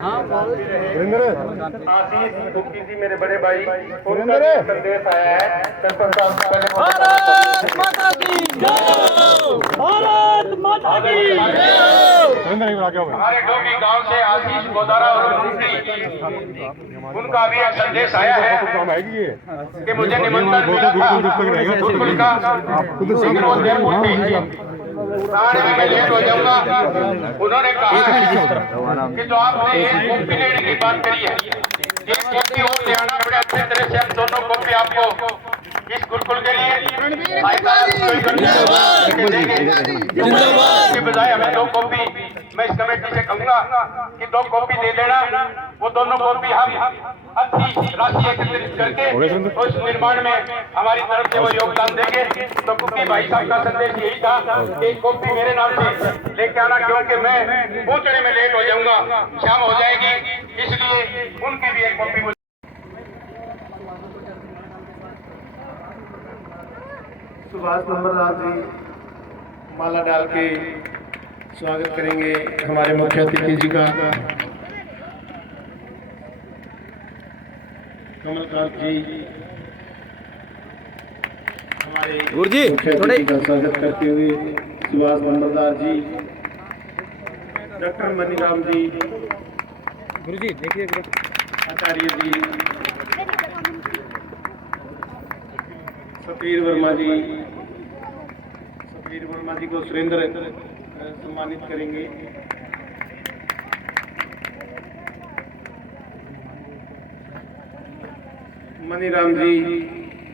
आशीष गुप्ती जी मेरे बड़े भाई, उनका संदेश आया है। भारत माता की जय, भारत माता की जय। हमारे डोबी गांव से आशीष गोदारा और गुप्ती, उनका भी एक संदेश आया है कि मुझे निमंत्रण मिला था गुरुकुल का, लेकिन वो जयपुर थे। आज मैं लेट हो जाऊंगा। उन्होंने कहा कि जो आपने एक कॉपी लेने की बात करी है, एक कॉपी और ले आना बड़े अच्छे तरह से। हम दोनों कॉपी आपको इस गुरुकुल के लिए के बजाय हमें 2 कॉपी, मैं इस कमेटी से कहूंगा कि 2 कॉपी दे देना। वो दोनों कॉपी हम अच्छी राशि एकत्रित करके उस निर्माण में हमारी तरफ से वो योगदान देंगे। तो कुकी भाई साहब का संदेश यही था कि एक कॉपी मेरे नाम से लेके आना, क्योंकि मैं पहुंचने में लेट हो जाऊंगा, शाम हो जाएगी, इसलिए उनकी भी एक कॉपी। सुभाष नंबरदार जी माला डाल के स्वागत करेंगे हमारे मुख्य अतिथि जी का। कमलकांत जी हमारे मुख्य अतिथि का स्वागत करते हुए, सुभाष नंबरदार जी, डॉक्टर मनीराम जी, गुरुजी देखिए, आचार्य जी, सतीर वर्मा जी, को सुरेंद्र सम्मानित करेंगे। मनीराम जी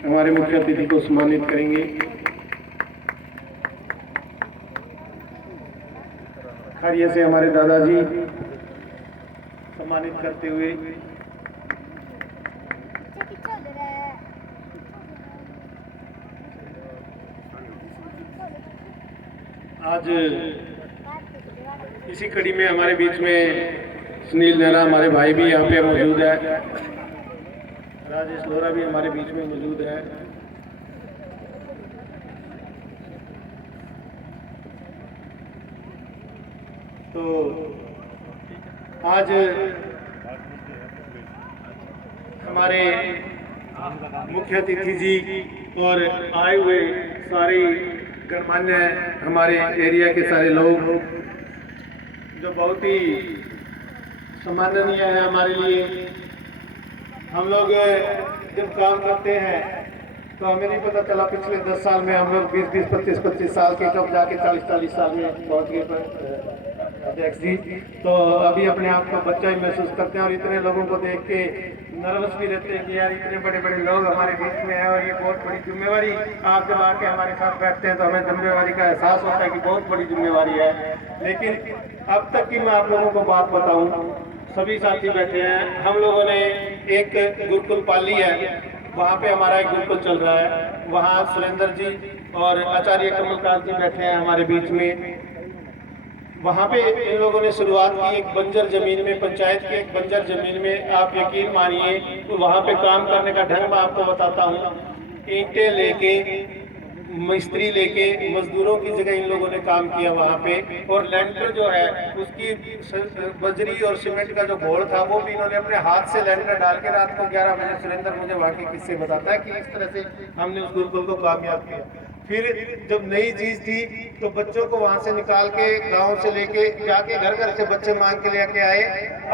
हमारे मुख्य अतिथि को सम्मानित करेंगे। खरिया से हमारे दादाजी सम्मानित करते हुए, आज इसी कड़ी में हमारे बीच में सुनील नेहरा हमारे भाई भी यहाँ पे मौजूद है, राजेश लोहरा भी हमारे बीच में मौजूद है। तो आज हमारे मुख्य अतिथि जी और आए हुए सारे गणमान्य हमारे एरिया के सारे लोग, जो बहुत ही सम्माननीय है हमारे लिए। हम लोग जब काम करते हैं तो हमें नहीं पता चला पिछले 10 साल में हम लोग 20-20, 25-25 साल के कब जाके 40-40 साल में पहुंच गए अध्यक्ष जी। तो अभी अपने आप को बच्चा ही महसूस करते हैं और इतने लोगों को देख के नर्वस भी रहते हैं कि यार इतने बड़े बड़े लोग हमारे बीच में हैं और ये बहुत बड़ी जिम्मेवारी। आप जब आके हमारे साथ बैठते हैं तो हमें जिम्मेवारी का एहसास होता है कि बहुत बड़ी जिम्मेवारी है। लेकिन अब तक की मैं आप लोगों को बात बताऊं, सभी साथी बैठे हैं, हम लोगों ने एक गुरुकुल पाली है, वहाँ पे हमारा एक गुरुकुल चल रहा है। वहाँ सुरेंद्र जी और आचार्य कमलकांत जी बैठे हैं हमारे बीच में। वहाँ पे इन लोगों ने शुरुआत की एक बंजर जमीन में, पंचायत की एक बंजर जमीन में। आप यकीन मानिए तो वहाँ पे काम करने का ढंग मैं आपको बताता हूँ। ईंटें लेके, मिस्त्री लेके, मजदूरों की जगह इन लोगों ने काम किया वहाँ पे। और लेंटर जो है उसकी बजरी और सीमेंट का जो घोल था वो भी इन्होंने अपने हाथ से लेंटर डाल के रात को 11 बजे सुरेंद्र मुझे वहाँ के किस्से बताता है कि इस तरह से हमने उस गुरुकुल को कामयाब किया। फिर जब नई चीज थी तो बच्चों को वहां से निकाल के गांव से लेके जाके घर घर से बच्चे मांग के लेके आए।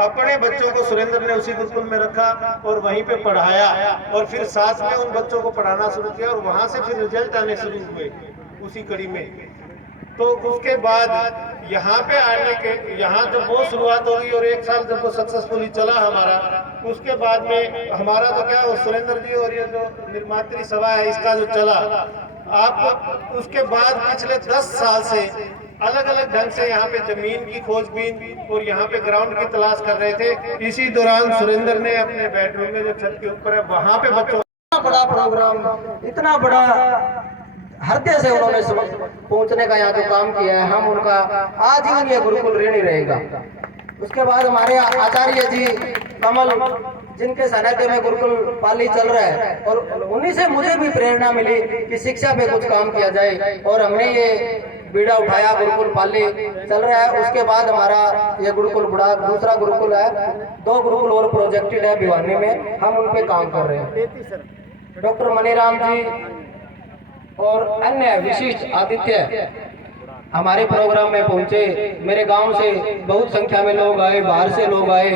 अपने बच्चों को सुरेंद्र ने उसी गुरुकुल में रखा और वहीं पे पढ़ाया और फिर साथ में उन बच्चों को पढ़ाना शुरू किया और वहां से फिर रिजल्ट आने शुरू हुए उसी कड़ी में। तो उसके बाद यहाँ पे आने के, यहाँ जब वो शुरुआत होगी और 1 साल जब वो सक्सेसफुली चला हमारा, उसके बाद में हमारा तो क्या, वो सुरेंद्र जी और ये जो निर्मात्री सभा है इसका जो चला, आप उसके बाद पिछले 10 साल से अलग अलग ढंग से यहाँ पे जमीन की खोजबीन और यहाँ पे ग्राउंड की तलाश कर रहे थे। इसी दौरान सुरेंद्र ने अपने बेडरूम में जो छत के ऊपर है वहाँ पे बच्चों बड़ा प्रोग्राम, इतना बड़ा हृदय से उन्होंने पहुंचने का यहाँ जो काम किया है, हम उनका आजीवन ये गुरुकुल ऋण ही रहेगा। उसके बाद हमारे आचार्य जी कमल, जिनके सानिध्य में गुरुकुल पाली चल रहा है, और उन्हीं से मुझे भी प्रेरणा मिली कि शिक्षा पे कुछ काम किया जाए। और हमने ये बीड़ा उठाया, गुरुकुल पाली चल रहा है। उसके बाद हमारा ये गुरुकुल बुढ़ा दूसरा गुरुकुल है, 2 गुरुकुल और प्रोजेक्टेड है भिवानी में, हम उन पे काम कर रहे हैं। डॉक्टर मनीराम जी और अन्य विशिष्ट आतिथ्य हमारे प्रोग्राम में पहुंचे। मेरे गांव से बहुत संख्या में लोग आए, बाहर से लोग आए।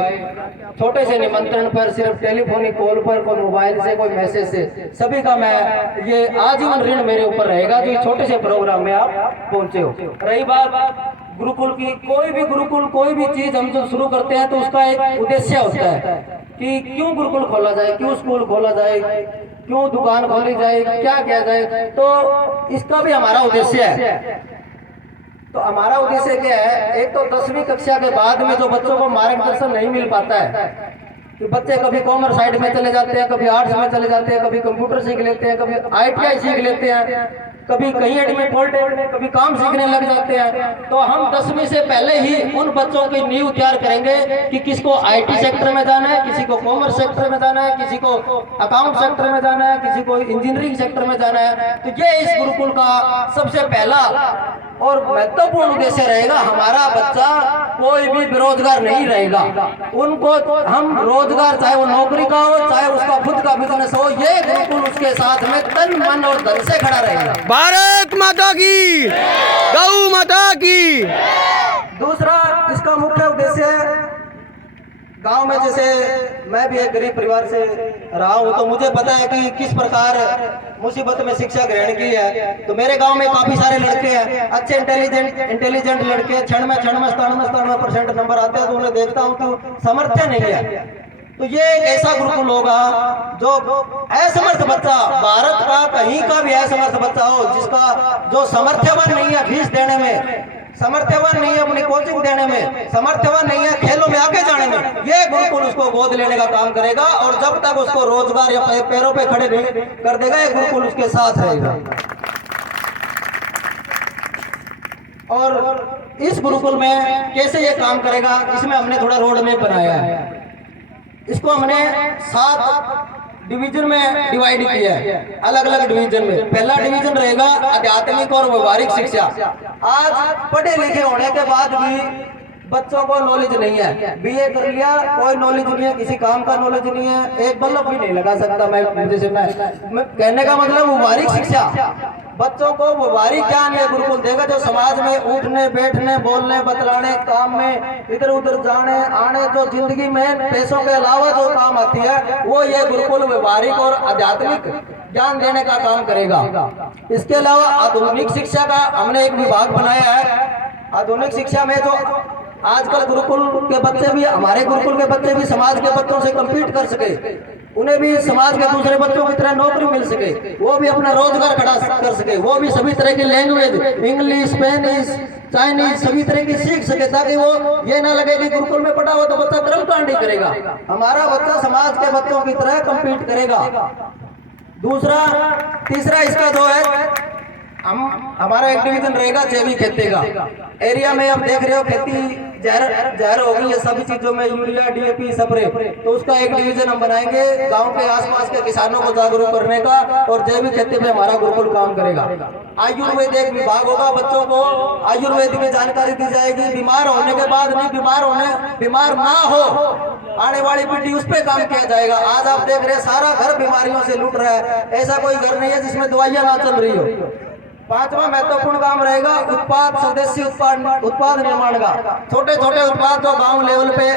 छोटे से निमंत्रण पर, सिर्फ टेलीफोनिक कॉल पर, कोई मोबाइल से, कोई मैसेज से, सभी का मैं ये आजीवन ऋण मेरे ऊपर रहेगा जो छोटे से प्रोग्राम में आप पहुंचे हो। रही बात गुरुकुल की, कोई भी गुरुकुल, कोई भी चीज हम जब शुरू करते हैं तो उसका एक उद्देश्य होता है कि क्यों गुरुकुल खोला जाए, क्यों स्कूल खोला जाए, क्यों दुकान खोली जाए, क्या किया जाए। तो इसका भी हमारा उद्देश्य है। तो हमारा उद्देश्य क्या है, एक तो 10वीं कक्षा के बाद में जो बच्चों को मार्गदर्शन नहीं मिल पाता है कि बच्चे कभी कॉमर्स साइड में चले जाते हैं, कभी आर्ट्स में चले जाते हैं, कभी कंप्यूटर सीख लेते हैं, कभी ITI सीख लेते हैं, कभी कहीं एडमिट पॉलिटेक्निक, कभी काम सीखने लग जाते हैं। तो हम 10वीं से पहले ही उन बच्चों की नींव तैयार करेंगे कि किसको IT सेक्टर में जाना है, किसी को कॉमर्स सेक्टर में जाना है, किसी को अकाउंट सेक्टर में जाना है, किसी को इंजीनियरिंग सेक्टर में जाना है। तो ये इस गुरुकुल का सबसे पहला और महत्वपूर्ण उद्देश्य रहेगा। हमारा बच्चा कोई भी बेरोजगार नहीं रहेगा, उनको हम रोजगार, चाहे वो नौकरी का हो, चाहे उसका खुद का बिजनेस हो, ये गुरुकुल उसके साथ में तन मन और धन से खड़ा रहेगा। भारत माता की, गौ माता की। दूसरा इसका मुख्य उद्देश्य है, गांव में जैसे मैं भी एक गरीब परिवार से रहा हूं, तो मुझे पता है कि किस प्रकार मुसीबत में शिक्षा ग्रहण की है। तो मेरे गांव में काफी सारे लड़के हैं, अच्छे इंटेलिजेंट लड़के, क्षण में 97% नंबर आते हैं। तो उन्हें देखता हूं कि सामर्थ्य नहीं है। तो ये एक ऐसा गुरुकुल होगा जो असमर्थ बच्चा, भारत का कहीं का भी असमर्थ बच्चा हो, जिसका जो सामर्थ्यवान नहीं है फीस देने में, सामर्थ्यवान नहीं है अपनी कोचिंग देने में, सामर्थ्यवान नहीं है खेलों में आगे जाने में, ये गुरुकुल उसको गोद लेने का काम करेगा। और जब तक उसको रोजगार या पैरों पे खड़े कर देगा, ये गुरुकुल उसके साथ रहेगा। और इस गुरुकुल में कैसे ये काम करेगा, इसमें हमने थोड़ा रोड मैप बनाया है। इसको हमने 7 डिवीजन में डिवाइड किया है, अलग अलग डिवीजन में। पहला डिवीजन रहेगा आध्यात्मिक और व्यवहारिक शिक्षा। आज पढ़े लिखे होने के बाद भी बच्चों को नॉलेज नहीं है, BA कर लिया, कोई नॉलेज नहीं है, किसी काम का नॉलेज नहीं है, एक बल्ब भी नहीं लगा सकता। मैं कहने का मतलब व्यवहारिक शिक्षा, बच्चों को व्यवहारिक ज्ञान ये गुरुकुल देगा, जो समाज में उठने बैठने बोलने बतलाने, काम में इधर उधर जाने आने, जो जिंदगी में पैसों के अलावा जो काम आती है, वो ये गुरुकुल व्यवहारिक और आध्यात्मिक ज्ञान देने का काम करेगा। इसके अलावा आधुनिक शिक्षा का हमने एक विभाग बनाया है। आधुनिक शिक्षा में जो आजकल गुरुकुल के बच्चे भी, हमारे गुरुकुल के बच्चे भी समाज के बच्चों से कम्पीट कर सके, उन्हें भी समाज के दूसरे बच्चों की तरह नौकरी मिल सके, वो भी अपना रोजगार खड़ा कर सके, वो भी सभी तरह की लैंग्वेज, इंग्लिश, स्पेनिश, चाइनीज, सभी तरह की सीख सके, ताकि वो ये ना लगे कि गुरुकुल में पढ़ा हो तो बच्चा कर्मकांडी करेगा। हमारा बच्चा समाज के बच्चों की तरह कम्पीट करेगा। तीसरा इसका जो है, हमारा एक डिवीजन रहेगा जैविक खेती का। एरिया में आप देख रहे हो खेती जहर हो गई है, सभी चीजों में यूरिया, DAP, स्प्रे, तो उसका एक डिवीजन हम बनाएंगे गांव के आसपास के किसानों को जागरूक करने का, और जैविक खेती में हमारा गुरुकुल काम करेगा। आयुर्वेद एक विभाग होगा, बच्चों को आयुर्वेद की जानकारी दी जाएगी। बीमार होने के बाद नहीं, बीमार ना हो आने वाली पीढ़ी, उस पर काम किया जाएगा। आज आप देख रहे हैं सारा घर बीमारियों से लूट रहा है, ऐसा कोई घर नहीं है जिसमें दवाइयां ना चल रही हो। 5वां महत्वपूर्ण काम रहेगा उत्पाद स्वदेशी उत्पाद निर्माण का। छोटे छोटे उत्पाद जो गांव लेवल पे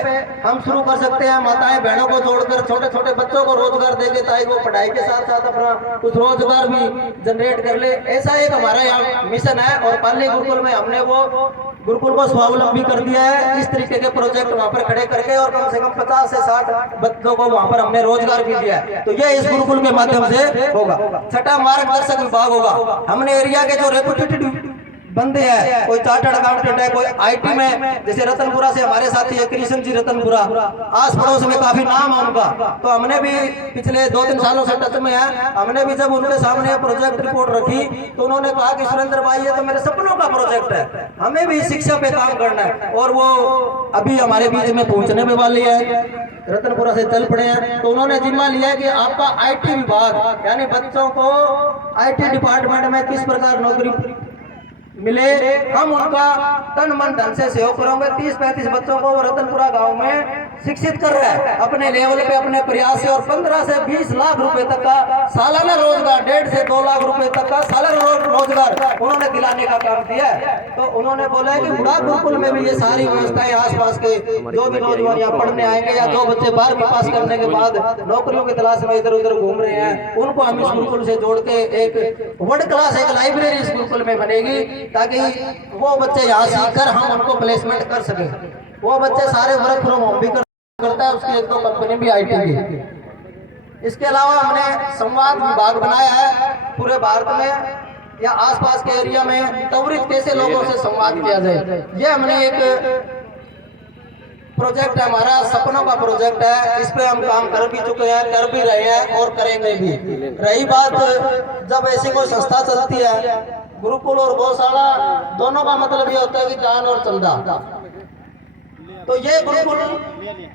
हम शुरू कर सकते हैं, माताएं बहनों को जोड़कर छोटे छोटे बच्चों को रोजगार देके, ताकि वो पढ़ाई के साथ साथ अपना कुछ रोजगार भी जनरेट कर ले। ऐसा एक हमारा यहाँ मिशन है। और पाली गुरुकुल में हमने वो गुरुकुल को स्वावलंबी कर दिया है। इस तरीके के प्रोजेक्ट वहाँ पर खड़े करके, और कम से कम 50 से 60 बच्चों को वहाँ पर हमने रोजगार भी दिया है। तो ये इस गुरुकुल के माध्यम से होगा। 6वां मार्गदर्शक विभाग होगा। हमने एरिया के जो रेपुटेटेड बंदे हैं, कोई चार्टर्ड अकाउंटेंट है, कोई IT में, जैसे रतनपुरा से हमारे साथी है कृष्ण जी रतनपुरा, आस पड़ोस में काफी नाम है उनका, तो हमने भी पिछले 2-3 सालों से टच में है। हमने भी जब उनके सामने प्रोजेक्ट रिपोर्ट रखी तो उन्होंने कहा कि सुरेंद्र भाई ये तो मेरे सपनों का प्रोजेक्ट है, हमें भी शिक्षा पे काम करना है। और वो अभी हमारे बीच में पहुंचने में वाली है, रतनपुरा से चल पड़े हैं। तो उन्होंने जिम्मा लिया कि आपका IT विभाग, यानी बच्चों को IT डिपार्टमेंट में किस प्रकार नौकरी मिले हम उनका तन मन धन से सहयोग करेंगे। 30-35 बच्चों को वो रतनपुरा गांव में शिक्षित कर रहा है अपने लेवल पे, अपने प्रयास से, और 15 से 20 लाख रुपए तक का सालाना रोजगार, 1.5 से 2 लाख रुपए तक का सालाना रोजगार उन्होंने दिलाने का काम किया है। तो उन्होंने बोला है कि बुढ़ा गुरुकुल में भी ये सारी व्यवस्थाएं, आसपास के जो भी नौजवान यहाँ पढ़ने आएंगे या जो बच्चे 12वीं पास करने के बाद नौकरियों की तलाश में इधर उधर घूम रहे हैं, उनको हम इस गुरुकुल से जोड़ के एक वर्ल्ड क्लास एक लाइब्रेरी इस गुरुकुल में बनेगी, ताकि वो बच्चे यहाँ सीखकर हम उनको प्लेसमेंट कर सके। वो बच्चे सारे वर्क फ्रॉम होम भी करता है, उसकी 1-2 कंपनी भी आईटी की। इसके अलावा हमने संवाद विभाग बनाया है पूरे भारत में या आसपास के एरिया में त्वरित कैसे लोगों से संवाद किया जाए। ये हमने एक प्रोजेक्ट है, हमारा सपनों का प्रोजेक्ट है, इस पे हम काम कर भी चुके हैं, कर भी रहे हैं और करेंगे भी। रही बात जब ऐसी कोई संस्था चलती है, गुरुकुल और गौशाला दोनों का मतलब ये होता है कि जान और चंदा। तो ये गुरुकुल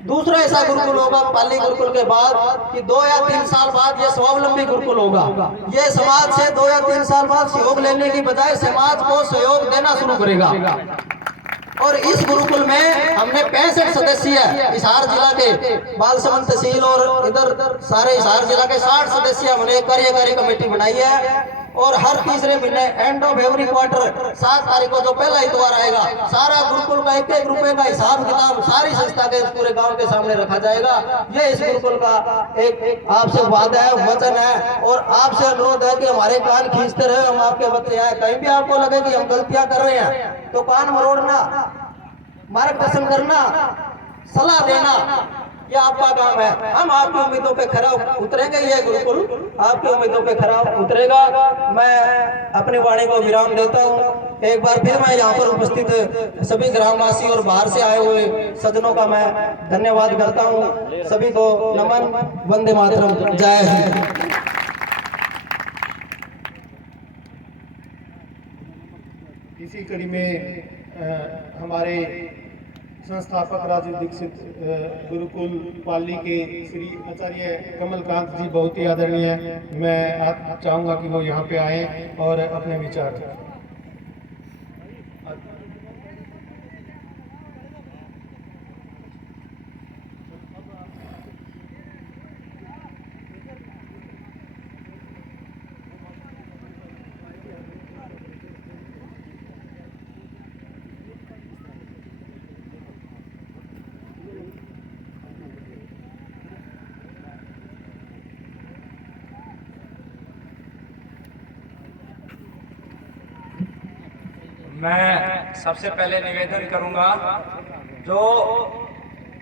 दूसरा ऐसा गुरुकुल होगा पाली गुरुकुल के बाद कि 2 या 3 साल बाद ये स्वावलंबी गुरुकुल होगा। ये समाज से 2 या 3 साल बाद सहयोग लेने की बजाय समाज को सहयोग देना शुरू करेगा। और इस गुरुकुल में हमने 65 सदस्य हिसार जिला के, बालसमंद तहसील और इधर सारे हिसार जिला के 60 सदस्य हमने कार्यकारी कमेटी बनाई है। और हर तीसरे महीने एंड ऑफ एवरी क्वार्टर 7 तारीख को जो पहला इतवार आएगा, सारा गुरुकुल का 1-1 रुपए का हिसाब किताब सारी संस्था के पूरे गांव के सामने रखा जाएगा। ये इस गुरुकुल का एक आपसे वादा है, वचन है, और आपसे अनुरोध है कि हमारे कान खींचते रहे। हम आपके बच्चे हैं, कहीं भी आपको लगे कि हम गलतियां कर रहे हैं तो कान मरोड़ना, मार्गदर्शन करना, सलाह देना, ये आपका काम है। हम आपकी उम्मीदों पे खरा उतरेंगे, ये गुरुकुल आपकी उम्मीदों पे खरा उतरेगा। मैं अपनी वाणी को विराम देता हूँ। एक बार फिर मैं यहाँ पर उपस्थित सभी ग्रामवासी और बाहर से आए हुए सज्जनों का मैं धन्यवाद करता हूँ। सभी को नमन, वंदे मातरम, जय हिंद। इसी कड़ी में हमारे संस्थापक राजीव दीक्षित गुरुकुल पाली के श्री आचार्य कमलकांत जी बहुत ही आदरणीय हैं। मैं चाहूँगा कि वो यहाँ पे आए और अपने विचार दें। मैं सबसे पहले निवेदन करूंगा, जो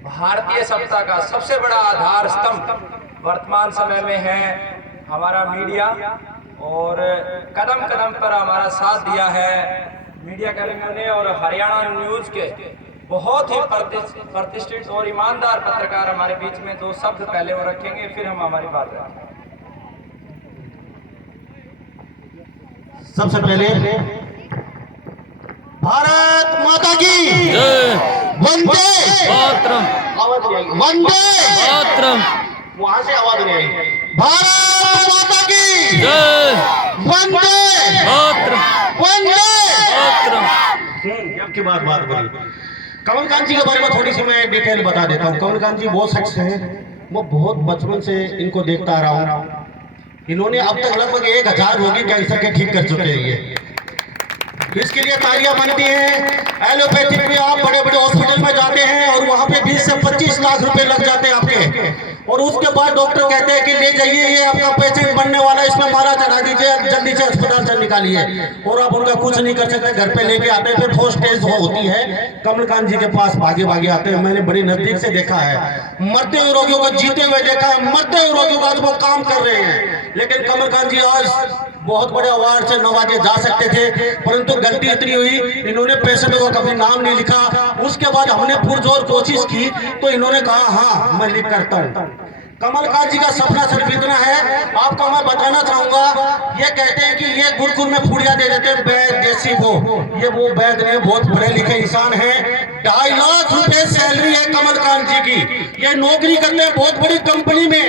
भारतीय सत्ता का सबसे बड़ा आधार स्तंभ वर्तमान समय में है हमारा मीडिया, और कदम कदम पर हमारा साथ दिया है मीडिया कर्मियों ने। और हरियाणा न्यूज के बहुत ही प्रतिष्ठित और ईमानदार पत्रकार हमारे बीच में 2 शब्द पहले वो रखेंगे, फिर हम हमारी बात रखेंगे। सबसे पहले भारत माता की वंदे मातरम, वंदे मातरम, वहां से आवाज नहीं आई। भारत माता की जय, वंदे मातरम, वंदे मातरम। अब की बात करी कमलकांत जी के बारे में थोड़ी सी मैं डिटेल बता देता हूँ। कमलकांत जी वो शख्स हैं, वो बहुत बचपन से इनको देखता आ रहा हूँ। इन्होंने अब तक लगभग 1000 रोगी कैंसर के ठीक कर चुके हैं। ये इसके लिए तालियां बनती हैं। एलोपैथिक में आप बड़े बड़े हॉस्पिटल में जाते हैं और वहां पे 20 से 25 लाख रुपए लग जाते हैं आपके, और उसके बाद डॉक्टर कहते हैं कि ले जाइए, ये आपका पेशेंट बनने वाला है, इसमें मारा चढ़ा दीजिए, जल्दी से अस्पताल से निकालिए, और आप उनका कुछ नहीं कर सकते। घर पे लेके आते हैं, फिर 4 स्टेज होती है। कमलकांत जी के पास भागे भागे आते हैं। मैंने बड़ी नजदीक से देखा है, मरते हुए रोगियों को जीते हुए देखा है, मरते हुए रोगियों को आज वो काम कर रहे हैं। लेकिन कमलकांत जी आज बहुत बड़े अवार्ड से नवाजे जा सकते थे, परंतु गलती इतनी हुई, इन्होंने पेशेंट का कभी नाम नहीं लिखा। उसके बाद हमने पुरजोर कोशिश की तो इन्होंने कहा हाँ मैं लिख करता हूँ। कमलकांत जी का सपना सिर्फ इतना है, आपको मैं बताना चाहूंगा। ये कहते हैं कि ये गुरुकुल में फुड़िया दे देते हैं बैग जैसी वो, ये वो बैग नहीं, बहुत पढ़े लिखे इंसान है। 2.5 लाख रुपए सैलरी है कमलकांत जी की। ये नौकरी करते हैं बहुत बड़ी कंपनी में,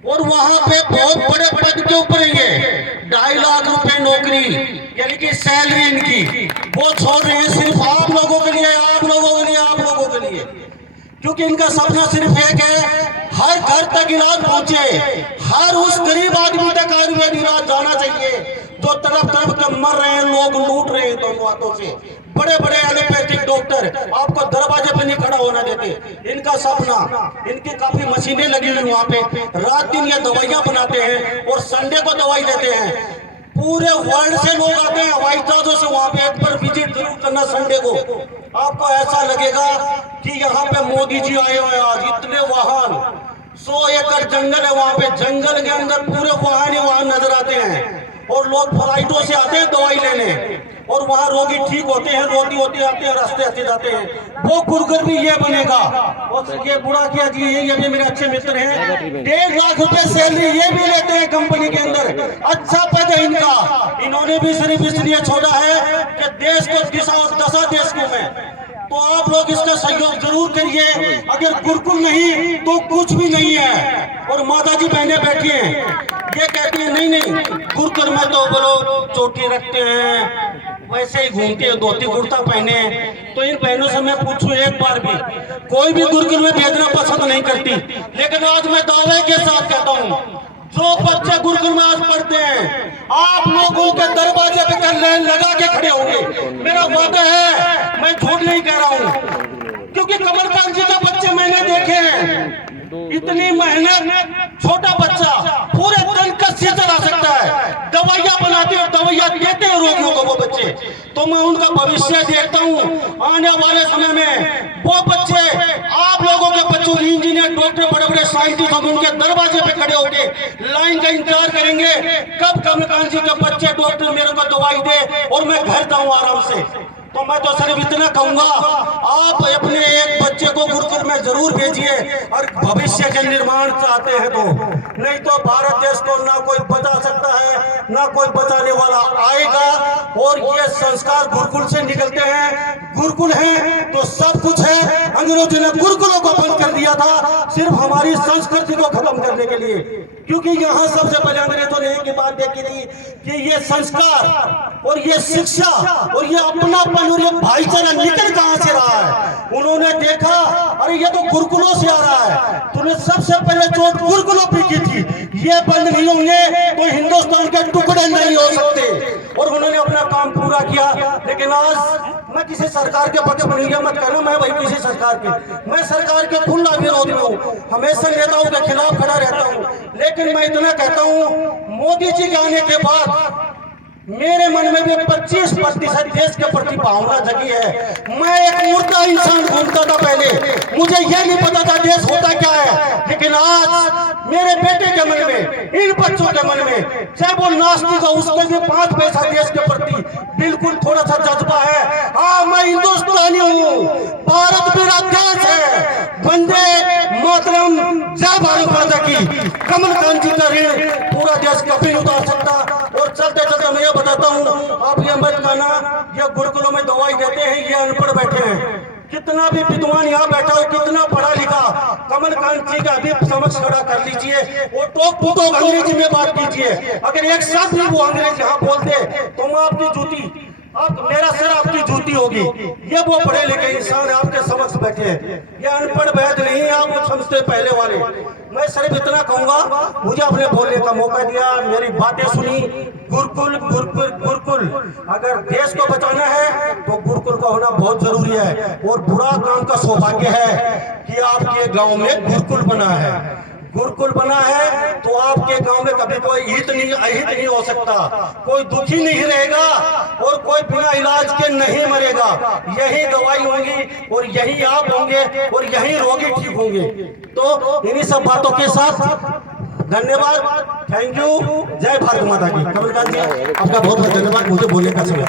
और वहां पे बहुत बड़े पद के ऊपर है ये 2.5 लाख रुपए नौकरी यानी कि सैलरी इनकी वो छोड़ रहे हैं सिर्फ आप लोगों के लिए, आप लोगों के लिए, आप लोगों के लिए, क्योंकि इनका सपना सिर्फ एक है, हर घर तक इलाज पहुंचे, हर उस गरीब आदमी तक आयुर्वेद इलाज जाना चाहिए जो तरफ तरफ के मर रहे हैं, लोग लूट रहे हैं दोनों हाथों से। बड़े बड़े एलोपैथिक डॉक्टर आपको दरवाजे पे नहीं खड़ा होना देते। इनका सपना, इनकी काफी मशीनें लगी हुई वहां पे, रात दिन ये दवाइयां बनाते हैं और संडे को दवाई देते हैं। पूरे वर्ल्ड से लोग आते हैं हवाई जहाजों से वहां पे, एक बार विजिट जरूर करना संडे को। आपको ऐसा लगेगा कि यहाँ पे मोदी जी आए हुए आज, इतने वाहन, 100 एकड़ जंगल है वहां पे, जंगल के अंदर पूरे वाहन ही वाहन नजर आते हैं और लोग फ्लाइटों से आते हैं दवाई लेने और वहां रोगी ठीक होते हैं, रोटी होते आते हैं, रास्ते आते जाते हैं। वो गुरगर भी ये बनेगा। और ये बुढ़ा किया जी, ये भी मेरे अच्छे मित्र हैं, 1.5 लाख रुपए सैलरी ये भी लेते हैं कंपनी के अंदर, अच्छा पद है इनका। इन्होंने भी सिर्फ इसलिए छोड़ा है कि देश को दिशा और दशा देश को मैं, तो आप लोग इसका सहयोग जरूर करिए। अगर गुरुकुल नहीं तो कुछ भी नहीं है। और माता जी बहने बैठी हैं, ये कहती है नहीं नहीं गुरुकुल में तो बोलो चोटी रखते हैं, वैसे ही घूमते हैं, धोती कुर्ता पहने। तो इन बहनों से मैं पूछूं एक बार भी, कोई भी गुरुकुल में भेजना पसंद नहीं करती, लेकिन आज मैं दावे के साथ कहता हूँ जो बच्चे गुरुकुल में आज पढ़ते हैं, आप लोगों के दरवाजे पे कल लाइन लगा के खड़े होंगे, मेरा वादा है, मैं झूठ नहीं कह रहा हूँ। क्योंकि कमलकांत जी के बच्चे मैंने देखे हैं, इतनी मेहनत, छोटा बच्चा पूरे दिन कस से चला सकता है, दवाइयां बनाते और दवाइयां देते हैं रोगियों को वो बच्चे। तो मैं उनका भविष्य देखता हूँ आने वाले समय में वो बच्चे, आप लोगों के बच्चों, इंजीनियर, डॉक्टर, बड़े बड़े साइंटिस्ट होंगे, उनके दरवाजे पे खड़े होंगे, लाइन का इंतजार करेंगे कब कमलकांत जी के बच्चे डॉक्टर मेरे को दवाई दे और मैं घर जाऊं आराम से। तो मैं तो सिर्फ इतना कहूंगा, आप अपने एक बच्चे को गुरुकुल में जरूर भेजिए और भविष्य के निर्माण चाहते हैं तो, नहीं तो भारत देश को ना कोई बचा सकता है, ना कोई बचाने वाला आएगा। और ये संस्कार गुरुकुल से निकलते हैं, गुरुकुल है तो सब कुछ है। अंग्रेजों ने गुरुकुलों को बंद कर दिया था सिर्फ हमारी संस्कृति को खत्म करने के लिए, क्योंकि यहाँ सबसे पहले अंग्रेजों ने एक बात देखी थी कि ये संस्कार और ये शिक्षा और ये अपनापन और ये भाईचारा निकल कहां से रहा है। उन्होंने देखा अरे ये तो गुरुकुलों से आ रहा है, तूने सबसे पहले चोट गुरुकुलों पे की थी, ये बंद नहीं होंगे तो हिंदुस्तान के टुकड़े नहीं हो सकते। और उन्होंने अपना काम पूरा किया। लेकिन आज मैं किसी सरकार के पक्ष में नहीं, मत कहना मैं भाई किसी सरकार के, मैं सरकार के खुला विरोध में हूँ, हमेशा नेताओं के खिलाफ खड़ा रहता हूँ। लेकिन मैं इतना कहता हूँ मोदी जी के आने के बाद मेरे मन में भी 25% देश के प्रति भावना जगी है। मैं एक मुर्दा इंसान घूमता था पहले, मुझे यह नहीं पता था देश होता क्या है, लेकिन आज मेरे बेटे के मन में, इन बच्चों के मन में, चाहे वो नास्तिक हो उसके भी 5 पैसा देश के प्रति बिल्कुल थोड़ा सा जज्बा है। हाँ मैं हिंदुस्तानी हूँ, भारत मेरा देश है, वंदे मातरम, जय भारत माता की। कमलकांत जी का ऋण पूरा देश कभी नहीं उतार सकता। और चलते चलते मैं ये बताता हूँ, आप ये मत कहना ये गुरुकुलों में दवाई देते हैं, ये अनपढ़ बैठे हैं। कितना भी विद्वान यहाँ बैठा हो, कितना पढ़ा लिखा, कमलकांत जी का अभी समझ खड़ा कर लीजिए और टोक अंग्रेजी में बात कीजिए। अगर एक शब्द भी वो अंग्रेजी यहाँ बोलते तो मैं आपकी जूती, आप मेरा सिर आपकी जूती होगी। ये वो पढ़े लिखे इंसान आपके समक्ष बैठे हैं, ये अनपढ़ वैद नहीं, आप समझते पहले वाले। मैं सिर्फ इतना कहूंगा, मुझे अपने बोलने का मौका दिया, मेरी बातें सुनी। गुरुकुल गुरुकुल गुरुकुल, अगर देश को बचाना है तो गुरुकुल का होना बहुत जरूरी है। और बुरा काम का सौभाग्य है कि आपके गांव में गुरुकुल बना है। गुरुकुल बना है तो आपके गांव में कभी कोई हित नहीं हो सकता, कोई दुखी नहीं रहेगा और कोई बिना इलाज के नहीं मरेगा। यही दवाई होगी और यही आप होंगे और यही रोगी ठीक होंगे। तो इन्हीं सब बातों के साथ धन्यवाद, थैंक यू, जय भारत माता की। कमलकांत जी आपका बहुत बहुत धन्यवाद मुझे बोलने का समय।